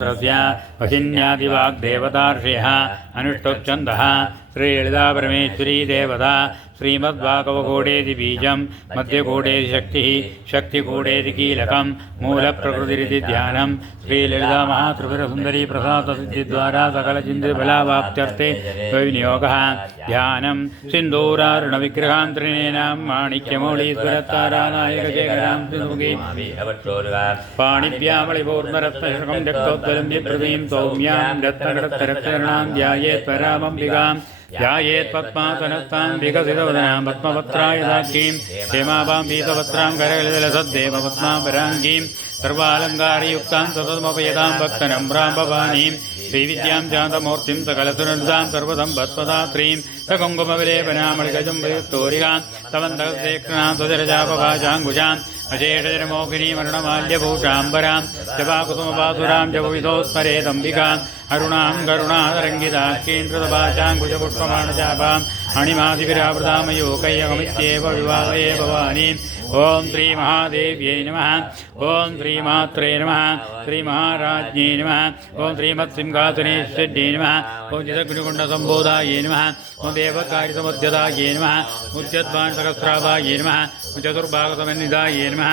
वहिन्यादिवाग्देवतार्षयः अनुष्टुप्छन्दः श्रीललिता परमेश्वरी देवता श्रीमद्भागवकोडेति बीजं मध्यकोडेति शक्तिः शक्तिकोडेति कीलकं मूलप्रकृतिरिति ध्यानं श्रीललिता महात्रिपुरसुन्दरी प्रसादसिद्धिद्वारा सकलचिन्तिफलावाप्त्यर्थे विनियोगः ध्यानं सिन्दूरारुणविग्रहान्तरिणेनां माणिक्यमौळीश्वरतारानायकशेखरां सिन्धुमुखी पाणिभ्यामलिपूर्णरत्नशकं रक्तोत्तरं सौम्यां रत्नगणत्तरक्षरणां ध्यायेत्परामम्बिकां ध्यायेत् पद्मासनस्तां विकसितवदनां पद्मपत्रायुधाक्षीं हेमाभां पीतवस्त्रां करकलितलसद्देवपद्मापराङ्गीं सर्वालङ्कारयुक्तां सततमपयतां भक्तनम्रां भवानीं श्रीविद्यां शान्तमूर्तिं सकलसुनन्दां सर्वसम्पत्प्रदात्रीं सकुङ्कुमविलेपनामणिगजं वयुस्तोरिकां तवन्तकशेखरां स्वजरजापभाषाङ्कुशाम् अशेषजनमोहिनी मरणमाल्यभूषाम्बरां जपाकुसुमपासुरां जपविधोस्मरेदम्बिकाम् अरुणां करुणातरङ्गिताख्येन्द्रभाषाङ्कुशपुष्पमाणचापाम् अणिमादिविरावृतामयोकैयकमित्येव विवाहे भवानीं ओं श्री महादेव्यै नमः ओं श्रीमात्रे नमः श्रीमहाराज्ञै नमः ओं श्रीमत्सिंहासनेश्वर्यै नमः ओं चिदग्निकुण्डसम्बोधायै नमः ओं देवकार्यसमुद्यतायै नमः उद्यद्वांसहस्राभायै नमः चतुर्भागसमन्वितायै नमः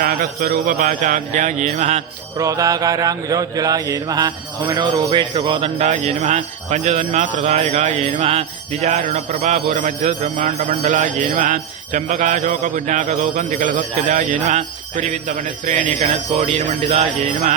रागस्वरूपपाशाढ्यायै नमः क्रोधाकाराङ्कुशोज्ज्वलायै नमः मनोरूपेक्षुकोदण्डायै नमः पञ्चतन्मात्रदायकायै नमः निजारुणप्रभापूरमध्यब्रह्माण्डमण्डलायै नमः चम्पकाशोकपुण्याकसौगन्धिकलसत्कजायै नमः पुरिविद्वनश्रेणीकणत्कोडीर्मण्डितायै नमः